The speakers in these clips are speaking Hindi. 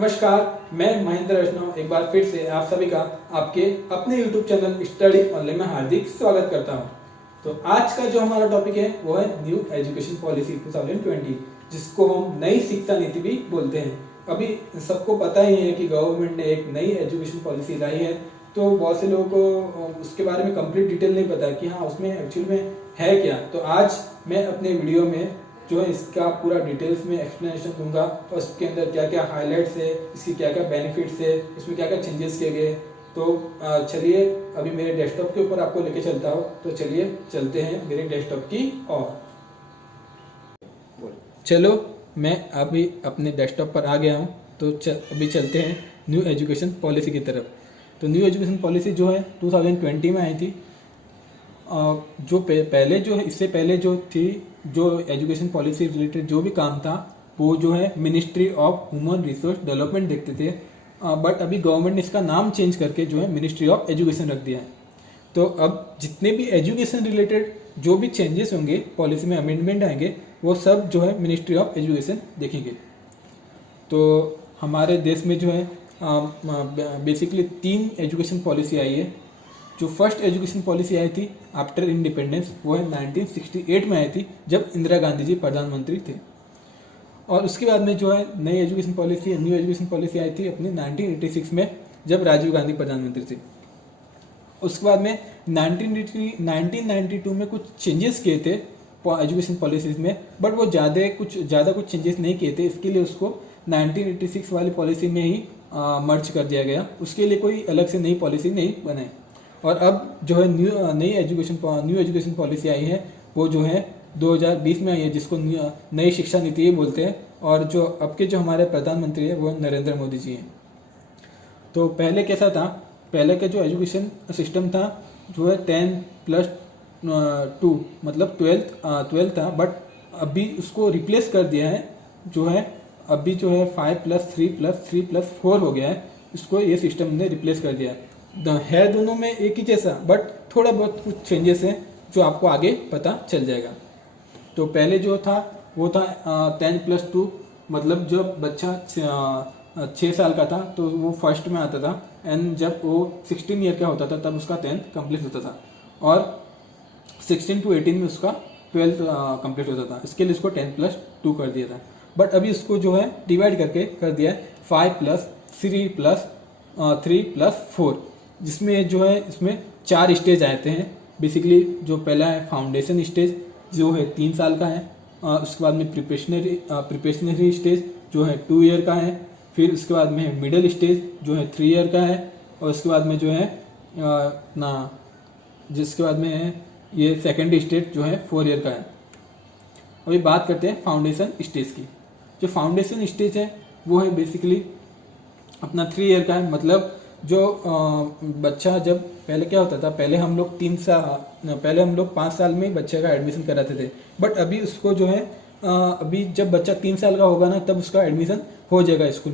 नमस्कार, मैं महेंद्र वैष्णव एक बार फिर से आप सभी का आपके अपने YouTube चैनल स्टडी ऑनलाइन में हार्दिक स्वागत करता हूं। तो आज का जो हमारा टॉपिक है वो है न्यू एजुकेशन पॉलिसी 2020, जिसको हम नई शिक्षा नीति भी बोलते हैं। अभी सबको पता ही है कि गवर्नमेंट ने एक नई एजुकेशन पॉलिसी लाई है, तो बहुत से लोगों को उसके बारे में कंप्लीट डिटेल नहीं पता कि हाँ उसमें एक्चुअल में है क्या। तो आज मैं अपने वीडियो में जो है इसका पूरा डिटेल्स में एक्सप्लेनेशन दूंगा और इसके अंदर क्या क्या हाइलाइट्स है, इसकी क्या क्या बेनिफिट्स है, इसमें क्या क्या चेंजेस किए गए। तो चलिए अभी मेरे डेस्कटॉप के ऊपर आपको लेके चलता हूँ। तो चलिए चलते हैं मेरे डेस्कटॉप की ओर। चलो मैं अभी अपने डेस्कटॉप पर आ गया हूँ। तो अभी चलते हैं न्यू एजुकेशन पॉलिसी की तरफ। तो न्यू एजुकेशन पॉलिसी जो है 2020 में आई थी। जो पहले जो है इससे पहले जो थी जो एजुकेशन पॉलिसी रिलेटेड जो भी काम था वो जो है ministry of human resource development देखते थे, बट अभी गवर्नमेंट ने इसका नाम चेंज करके जो है मिनिस्ट्री ऑफ एजुकेशन रख दिया है। तो अब जितने भी एजुकेशन रिलेटेड जो भी चेंजेस होंगे, पॉलिसी में अमेंडमेंट आएंगे, वो सब जो है मिनिस्ट्री ऑफ एजुकेशन देखेंगे। तो हमारे देश में जो है बेसिकली 3 एजुकेशन पॉलिसी आई है। जो फर्स्ट एजुकेशन पॉलिसी आई थी आफ्टर इंडिपेंडेंस वो है 1968 में आई थी, जब इंदिरा गांधी जी प्रधानमंत्री थे। और उसके बाद में जो है नई education policy, new education policy आई थी अपनी 1986 में, जब राजीव गांधी प्रधानमंत्री थे। उसके बाद में 1992 में कुछ चेंजेस किए थे एजुकेशन पॉलिसीज में, बट वो ज़्यादा कुछ चेंजेस नहीं किए थे। इसके लिए उसको 1986 वाली पॉलिसी में ही मर्ज कर दिया गया। उसके लिए कोई अलग से नई पॉलिसी नहीं बनाई। और अब जो है न्यू एजुकेशन पॉलिसी आई है वो जो है 2020 में आई है, जिसको नई शिक्षा नीति ही बोलते हैं। और जो अब के जो हमारे प्रधानमंत्री है वो नरेंद्र मोदी जी हैं। तो पहले कैसा था, पहले का जो एजुकेशन सिस्टम था जो है 10+2 मतलब 12 था, बट अभी उसको रिप्लेस कर दिया है। जो है अभी जो है 5+3+3+4 हो गया है। इसको ये सिस्टम ने रिप्लेस कर दिया है। है दोनों में एक ही जैसा, बट थोड़ा बहुत कुछ चेंजेस हैं जो आपको आगे पता चल जाएगा। तो पहले जो था वो था 10+2, मतलब जब बच्चा 6 साल का था तो वो फर्स्ट में आता था, एंड जब वो 16 ईयर का होता था तब उसका 10th कंप्लीट होता था, और 16 to 18 में उसका 12th कंप्लीट होता था। इसके लिए उसको 10+2 कर दिया था। बट अभी उसको जो है डिवाइड करके कर दिया है 5+3+3+4, जिसमें जो है इसमें 4 स्टेज आते हैं। बेसिकली जो पहला है फाउंडेशन स्टेज जो है 3 साल का है। उसके बाद में प्रिपरेशनरी स्टेज जो है 2 ईयर का है। फिर उसके बाद में मिडिल स्टेज जो है 3 ईयर का है। और उसके बाद में जो है जिसके बाद में है ये सेकेंड स्टेज जो है 4 ईयर का है। अभी बात करते हैं फाउंडेशन स्टेज की। जो फाउंडेशन स्टेज है वो है बेसिकली अपना 3 ईयर का है। मतलब जो बच्चा जब पहले क्या होता था, पहले हम लोग 5 साल में बच्चे का एडमिशन कराते थे, बट अभी उसको जो है अभी जब बच्चा 3 साल का होगा ना तब उसका एडमिशन हो जाएगा स्कूल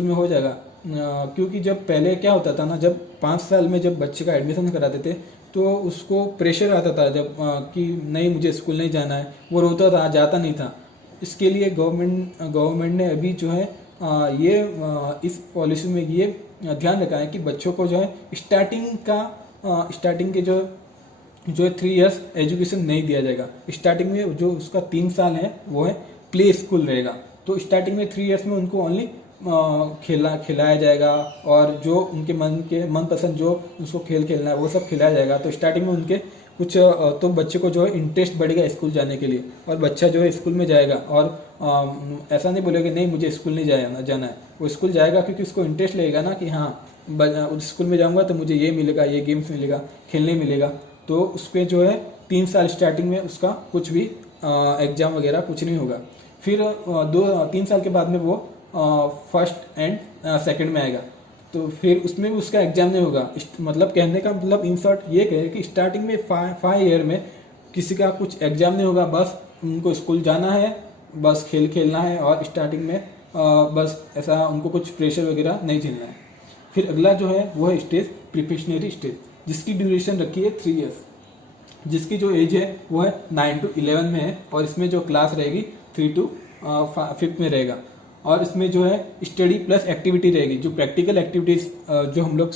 में हो जाएगा। क्योंकि जब पहले क्या होता था ना, जब 5 साल में जब बच्चे का एडमिशन कराते थे तो उसको प्रेशर आता था जब कि नहीं मुझे स्कूल नहीं जाना है, वो रोता था, जाता नहीं था। इसके लिए गवर्नमेंट ने अभी जो है इस पॉलिसी में ये ध्यान रखा है कि बच्चों को जो है स्टार्टिंग के जो है 3 इयर्स एजुकेशन नहीं दिया जाएगा। स्टार्टिंग में जो उसका 3 साल है वो है प्ले स्कूल रहेगा। तो स्टार्टिंग में 3 इयर्स में उनको ओनली खिलाया जाएगा, और जो उनके मनपसंद जो उसको खेलना है वो सब खिलाया जाएगा। तो स्टार्टिंग में उनके कुछ तो बच्चे को जो है इंटरेस्ट बढ़ेगा स्कूल जाने के लिए, और बच्चा जो है स्कूल में जाएगा। और ऐसा नहीं बोलेगा नहीं मुझे स्कूल नहीं जाना है, वो स्कूल जाएगा क्योंकि उसको इंटरेस्ट लगेगा ना कि हाँ स्कूल में जाऊँगा तो मुझे ये मिलेगा, ये गेम्स मिलेगा, खेलने मिलेगा। तो उसके जो है 3 साल स्टार्टिंग में उसका कुछ भी एग्जाम वगैरह कुछ नहीं होगा। फिर 3 साल के बाद में वो फर्स्ट एंड सेकंड में आएगा, तो फिर उसमें भी उसका एग्जाम नहीं होगा। मतलब कहने का मतलब इन शॉर्ट ये कहे कि स्टार्टिंग में 5 ईयर में किसी का कुछ एग्जाम नहीं होगा, बस उनको स्कूल जाना है, बस खेलना है, और स्टार्टिंग में बस ऐसा उनको कुछ प्रेशर वगैरह नहीं झेलना है। फिर अगला जो है वो है स्टेज प्रिपरेशनरी स्टेज, जिसकी ड्यूरेशन रखी है 3 ईयर्स, जिसकी जो एज है वो है 9 to 11 में है, और इसमें जो क्लास रहेगी 3 to 5 में रहेगा। और इसमें जो है स्टडी प्लस एक्टिविटी रहेगी। जो प्रैक्टिकल एक्टिविटीज़ जो हम लोग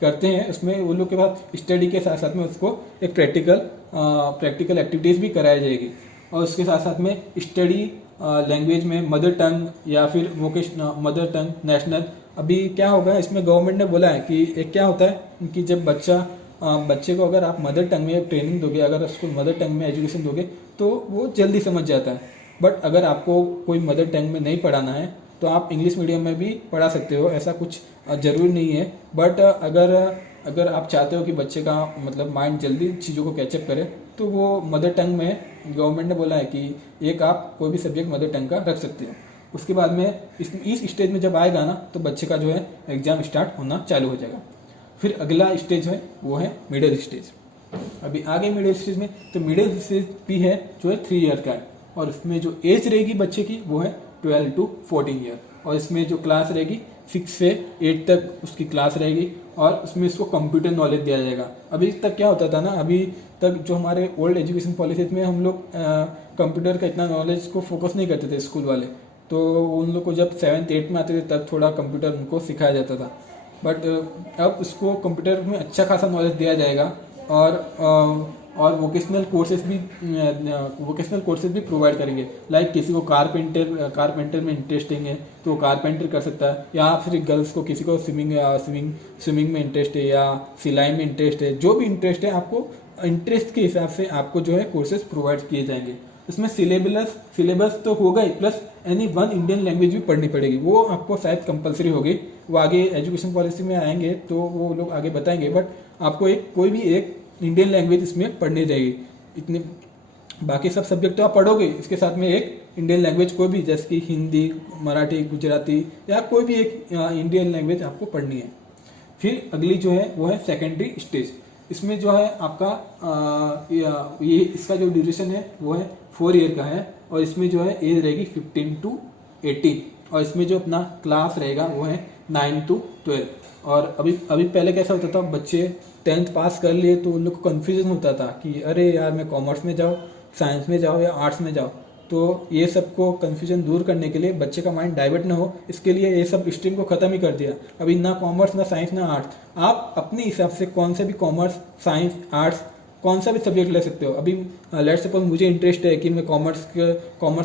करते हैं उसमें वो लोग के बाद स्टडी के साथ साथ में उसको एक प्रैक्टिकल एक्टिविटीज़ भी कराई जाएगी। और उसके साथ साथ में स्टडी लैंग्वेज में मदर टंग या फिर वोकेशनल मदर टंग नेशनल। अभी क्या होगा इसमें गवर्नमेंट ने बोला है कि एक क्या होता है कि जब बच्चे को अगर आप मदर टंग में ट्रेनिंग दोगे, अगर उसको मदर टंग में एजुकेशन दोगे तो वो जल्दी समझ जाता है। बट अगर आपको कोई मदर टंग में नहीं पढ़ाना है तो आप इंग्लिश मीडियम में भी पढ़ा सकते हो, ऐसा कुछ ज़रूरी नहीं है। बट अगर आप चाहते हो कि बच्चे का मतलब माइंड जल्दी चीज़ों को कैचअप करे तो वो मदर टंग में गवर्नमेंट ने बोला है कि एक आप कोई भी सब्जेक्ट मदर टंग का रख सकते हो। उसके बाद में इस स्टेज में जब आएगा ना तो बच्चे का जो है एग्ज़ाम स्टार्ट होना चालू हो जाएगा। फिर अगला स्टेज है वो है मिडिल स्टेज। अभी आगे मिडिल स्टेज में तो मिडिल स्टेज भी है जो है 3 ईयर का है, और इसमें जो एज रहेगी बच्चे की वो है 12 to 14 ईयर। और इसमें जो क्लास रहेगी 6 से 8 तक उसकी क्लास रहेगी, और उसमें इसको कंप्यूटर नॉलेज दिया जाएगा। अभी तक क्या होता था ना, अभी तक जो हमारे ओल्ड एजुकेशन पॉलिसीज में हम लोग कंप्यूटर का इतना नॉलेज को फोकस नहीं करते थे स्कूल वाले, तो उन लोग को जब 7th 8th में आते थे तब थोड़ा कंप्यूटर उनको सिखाया जाता था। बट अब उसको कंप्यूटर में अच्छा खासा नॉलेज दिया जाएगा, और वोकेशनल कोर्सेज भी प्रोवाइड करेंगे। लाइक किसी को कारपेंटर में इंटरेस्टिंग है तो वो कारपेंटर कर सकता है, या फिर गर्ल्स को किसी को स्विमिंग में इंटरेस्ट है या सिलाई में इंटरेस्ट है, जो भी इंटरेस्ट है आपको इंटरेस्ट के हिसाब से आपको जो है कोर्सेज प्रोवाइड किए जाएंगे। इसमें सिलेबस तो होगा ही, plus any one Indian language भी पढ़नी पड़ेगी, वो आपको शायद कंपलसरी होगी। वो आगे एजुकेशन पॉलिसी में आएंगे तो वो लोग आगे बताएंगे, बट आपको कोई भी एक इंडियन लैंग्वेज इसमें पढ़नी रहेगी। इतने बाकी सब सब्जेक्ट तो आप पढ़ोगे, इसके साथ में एक इंडियन लैंग्वेज कोई भी, जैसे कि हिंदी, मराठी, गुजराती या कोई भी एक इंडियन लैंग्वेज आपको पढ़नी है। फिर अगली जो है वो है सेकेंडरी स्टेज। इसमें जो है आपका ये इसका जो ड्यूरेशन है वो है 4 ईयर का है, और इसमें जो है एज रहेगी 15 to 18, और इसमें जो अपना क्लास रहेगा वो है 9 to 12। और अभी पहले कैसा होता था, बच्चे 10th पास कर लिए तो उन लोग को कन्फ्यूजन होता था कि अरे यार मैं कॉमर्स में जाऊँ, साइंस में जाओ या आर्ट्स में जाओ। तो ये सबको कन्फ्यूजन दूर करने के लिए, बच्चे का माइंड डाइवर्ट ना हो, इसके लिए ये सब स्ट्रीम को ख़त्म ही कर दिया। अभी ना कॉमर्स, ना साइंस, ना आर्ट्स, आप अपने हिसाब से कौन सा भी कॉमर्स, साइंस, आर्ट्स कौन सा भी सब्जेक्ट ले सकते हो। अभी लेट्स सपोज मुझे इंटरेस्ट है कि मैं कॉमर्स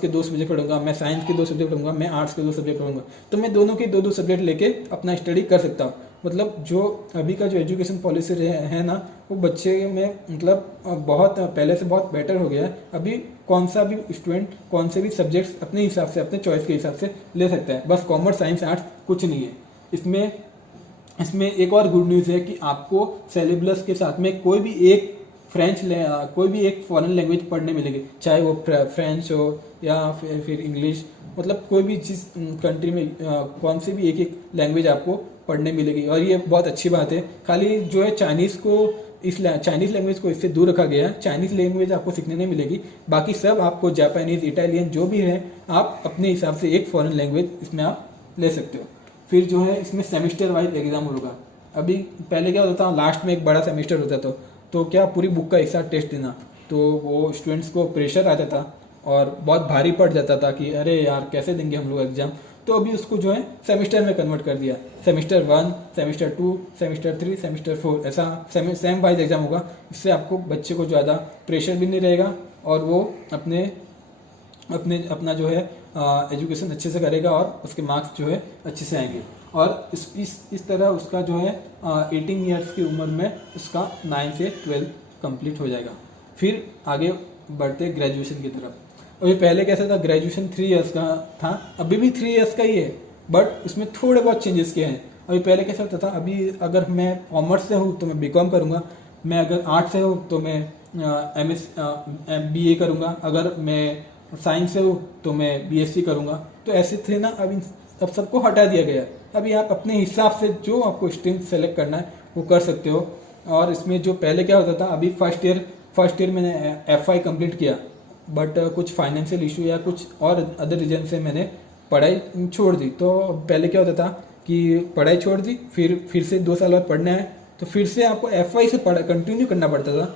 के 2 सब्जेक्ट पढ़ूंगा, मैं साइंस के 2 सब्जेक्ट पढ़ूंगा, मैं आर्ट्स के 2 सब्जेक्ट पढ़ूंगा, तो मैं दोनों के 2 सब्जेक्ट लेके अपना स्टडी कर सकता हूँ। मतलब जो अभी का जो एजुकेशन पॉलिसी है ना, वो बच्चे में मतलब बहुत पहले से बहुत बेटर हो गया है। अभी कौन सा भी स्टूडेंट कौन से भी सब्जेक्ट्स अपने हिसाब से, अपने चॉइस के हिसाब से ले सकता है। बस कॉमर्स, साइंस, आर्ट्स कुछ नहीं है। इसमें एक और गुड न्यूज़ है कि आपको सिलेबस के साथ में कोई भी एक फॉरेन लैंग्वेज पढ़ने मिलेगी, चाहे वो फ्रेंच हो या फिर इंग्लिश, मतलब कोई भी जिस कंट्री में कौन सी भी एक लैंग्वेज आपको पढ़ने मिलेगी। और ये बहुत अच्छी बात है। खाली जो है चाइनीज़ लैंग्वेज को इससे दूर रखा गया है। चाइनीज़ लैंग्वेज आपको सीखने नहीं मिलेगी, बाकी सब आपको जापानीज़, इटालियन जो भी है आप अपने हिसाब से एक फॉरेन लैंग्वेज इसमें आप ले सकते हो। फिर जो है इसमें सेमेस्टर वाइज एग्जाम होगा। अभी पहले क्या होता था, लास्ट में एक बड़ा सेमेस्टर होता था, तो क्या पूरी बुक का एक साथ टेस्ट देना, तो वो स्टूडेंट्स को प्रेशर आता था और बहुत भारी पड़ जाता था कि अरे यार कैसे देंगे हम लोग एग्जाम। तो अभी उसको जो है सेमेस्टर में कन्वर्ट कर दिया। सेमेस्टर 1, सेमेस्टर 2, सेमेस्टर 3, सेमेस्टर 4, ऐसा सेम वाइज एग्जाम होगा। इससे आपको बच्चे को ज़्यादा प्रेशर भी नहीं रहेगा, और वो अपना जो है एजुकेशन अच्छे से करेगा और उसके मार्क्स जो है अच्छे से आएंगे। और इस तरह उसका जो है 18 ईयर्स की उम्र में उसका 9 से 12 कंप्लीट हो जाएगा। फिर आगे बढ़ते ग्रेजुएशन की तरफ। अभी पहले कैसा था, ग्रेजुएशन 3 ईयर्स का था, अभी भी 3 ईयर्स का ही है, बट उसमें थोड़े बहुत चेंजेस किए हैं। अभी पहले कैसा होता था, अभी अगर मैं कॉमर्स से हूँ तो मैं बीकॉम करूँगा, मैं अगर आर्ट्स से हूँ तो मैं BA करूँगा, अगर मैं साइंस से हूँ तो मैं BSc करूँगा। तो ऐसे थे ना, अब सबको हटा दिया गया। अभी आप अपने हिसाब से जो आपको स्ट्रीम सेलेक्ट करना है वो कर सकते हो। और इसमें जो पहले क्या होता था, अभी फर्स्ट ईयर मैंने FI कंप्लीट किया, बट कुछ फाइनेंशियल इशू या कुछ और अदर रीजन से मैंने पढ़ाई छोड़ दी। तो पहले क्या होता था कि पढ़ाई छोड़ दी, फिर से 2 साल बाद पढ़ना है, तो फिर से आपको FI से कंटिन्यू करना पड़ता था।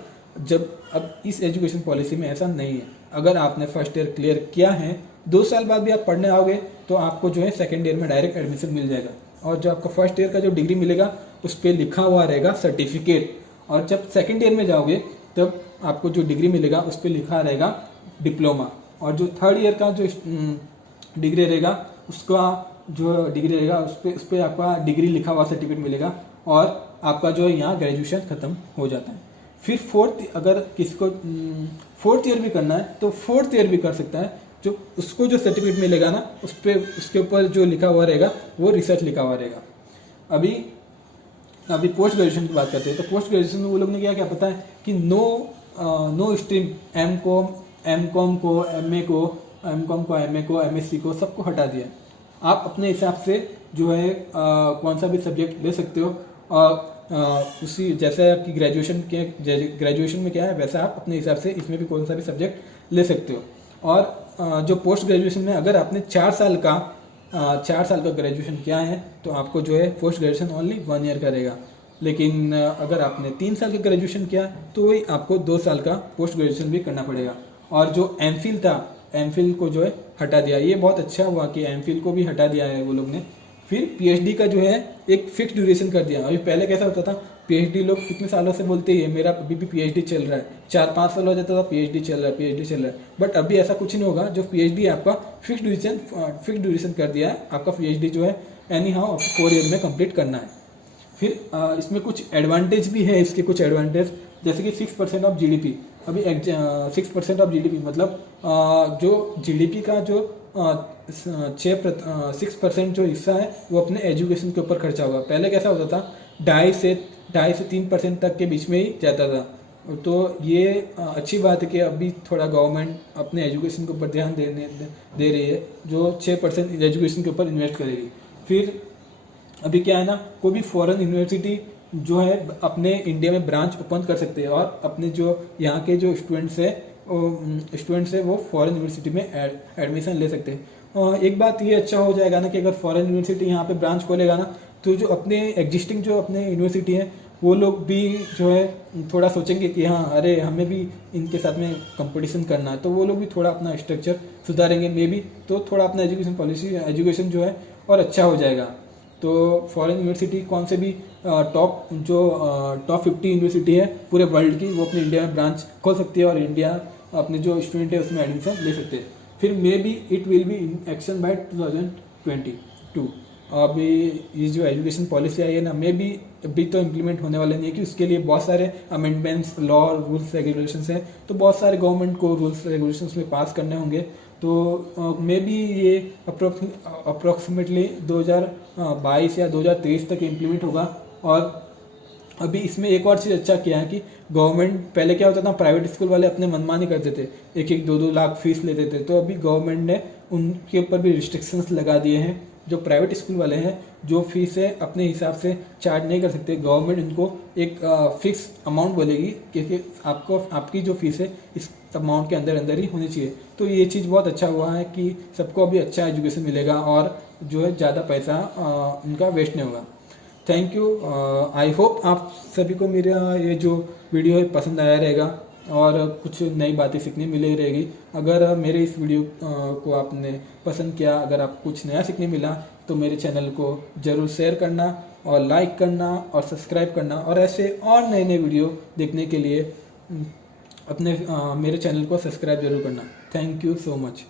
अब इस एजुकेशन पॉलिसी में ऐसा नहीं है। अगर आपने फर्स्ट ईयर क्लियर किया है, 2 साल बाद भी आप पढ़ने आओगे तो आपको जो है सेकेंड ईयर में डायरेक्ट एडमिशन मिल जाएगा। और जो आपका फर्स्ट ईयर का जो डिग्री मिलेगा उस पर लिखा हुआ रहेगा सर्टिफिकेट, और जब सेकेंड ईयर में जाओगे तब आपको जो डिग्री मिलेगा उस पर लिखा रहेगा डिप्लोमा। और जो थर्ड ईयर का जो डिग्री रहेगा उसका जो डिग्री रहेगा उस पर आपका डिग्री लिखा हुआ सर्टिफिकेट मिलेगा, और आपका जो है यहाँ ग्रेजुएशन खत्म हो जाता है। फिर फोर्थ, अगर किसी को फोर्थ ईयर भी करना है तो फोर्थ ईयर भी कर सकता है। जो उसको जो सर्टिफिकेट मिलेगा ना उस पर उसके ऊपर जो लिखा हुआ रहेगा वो रिसर्च लिखा हुआ रहेगा। अभी पोस्ट ग्रेजुएशन की बात करते हैं, तो पोस्ट ग्रेजुएशन में वो लोग ने क्या क्या पता है कि नो स्ट्रीम एम कॉम को, एम ए को, MSc को, सबको हटा दिया। आप अपने हिसाब से जो है कौन सा भी सब्जेक्ट ले सकते हो, और उसी जैसे कि ग्रेजुएशन में क्या है वैसा आप अपने हिसाब से इसमें भी कौन सा भी सब्जेक्ट ले सकते हो। और जो पोस्ट ग्रेजुएशन में अगर आपने 4 साल का ग्रेजुएशन किया है तो आपको जो है पोस्ट ग्रेजुएशन ओनली 1 ईयर का रहेगा। लेकिन अगर आपने 3 साल का ग्रेजुएशन किया तो वही आपको 2 साल का पोस्ट ग्रेजुएशन भी करना पड़ेगा। और जो एमफिल था, एमफिल को जो है हटा दिया। ये बहुत अच्छा हुआ कि एमफिल को भी हटा दिया है वो लोग ने। फिर पीएचडी का जो है एक फिक्स ड्यूरेशन कर दिया। अभी पहले कैसा होता था, पीएचडी लोग कितने सालों से बोलते ही है मेरा अभी भी पीएचडी चल रहा है, 4-5 साल हो जाता था पीएचडी चल रहा है। बट अभी ऐसा कुछ नहीं होगा। जो पीएचडी आपका फिक्स ड्यूरेशन कर दिया है, आपका पीएचडी जो है एनी हाउ आपको 4 ईयर में कंप्लीट करना है। फिर इसमें कुछ एडवांटेज भी है, इसके कुछ एडवांटेज जैसे कि 6% ऑफ जीडीपी। अभी 6% ऑफ जीडीपी मतलब जो जीडीपी का जो 6% जो हिस्सा है वो अपने एजुकेशन के ऊपर खर्चा होगा। पहले कैसा होता था 2.5 से 3% तक के बीच में ही जाता था। तो ये अच्छी बात है कि अभी थोड़ा गवर्नमेंट अपने एजुकेशन के ऊपर ध्यान दे रही है, जो 6% एजुकेशन के ऊपर इन्वेस्ट करेगी। फिर अभी क्या है ना, कोई भी फॉरेन यूनिवर्सिटी जो है अपने इंडिया में ब्रांच ओपन कर सकते हैं, और अपने जो यहाँ के जो स्टूडेंट्स है वो फॉरेन यूनिवर्सिटी में एडमिशन ले सकते हैं। एक बात ये अच्छा हो जाएगा ना कि अगर फॉरेन यूनिवर्सिटी यहाँ पे ब्रांच खोलेगा ना तो जो अपने एग्जिस्टिंग जो अपने यूनिवर्सिटी है वो लोग भी जो है थोड़ा सोचेंगे कि हाँ अरे हमें भी इनके साथ में कंपटीशन करना है, तो वो लोग भी थोड़ा अपना स्ट्रक्चर सुधारेंगे मे बी, तो थोड़ा अपना एजुकेशन जो है और अच्छा हो जाएगा। तो फॉरेन यूनिवर्सिटी कौन से भी टॉप 50 यूनिवर्सिटी है पूरे वर्ल्ड की, वो अपने इंडिया में ब्रांच खोल सकती है और इंडिया अपने जो स्टूडेंट है उसमें एडमिशन ले सकते हैं। फिर may be it will be in action by 2022। अभी ये जो एजुकेशन पॉलिसी आई है ना, मे बी अभी तो इम्प्लीमेंट होने वाले नहीं है कि उसके लिए बहुत सारे अमेंडमेंट्स, लॉ, रूल्स, रेगुलेशंस हैं, तो बहुत सारे गवर्नमेंट को रूल्स रेगुलेशंस में पास करने होंगे। तो मे बी ये अप्रोक्सीमेटली 2022 या 2023 तक इम्प्लीमेंट होगा। और अभी इसमें एक और चीज़ अच्छा किया है कि गवर्नमेंट, पहले क्या होता था प्राइवेट स्कूल वाले अपने मनमानी करते थे, 1-2 लाख फीस लेते थे, तो अभी गवर्नमेंट ने उनके ऊपर भी रिस्ट्रिक्शंस लगा दिए हैं। जो प्राइवेट स्कूल वाले हैं जो फीस है अपने हिसाब से चार्ज नहीं कर सकते, गवर्नमेंट इनको एक फिक्स अमाउंट बोलेगी क्योंकि आपकी जो फीस है इस अमाउंट के अंदर ही होनी चाहिए। तो ये चीज़ बहुत अच्छा हुआ है कि सबको अभी अच्छा एजुकेशन मिलेगा और जो है ज़्यादा पैसा उनका वेस्ट नहीं होगा। Thank you. आई होप आप सभी को मेरा ये जो वीडियो है पसंद आया रहेगा और कुछ नई बातें सीखने मिली रहेगी। अगर मेरे इस वीडियो को आपने पसंद किया, अगर आपको कुछ नया सीखने मिला तो मेरे चैनल को ज़रूर शेयर करना और लाइक करना और सब्सक्राइब करना, और ऐसे और नए वीडियो देखने के लिए अपने मेरे चैनल को सब्सक्राइब जरूर करना। Thank you so much.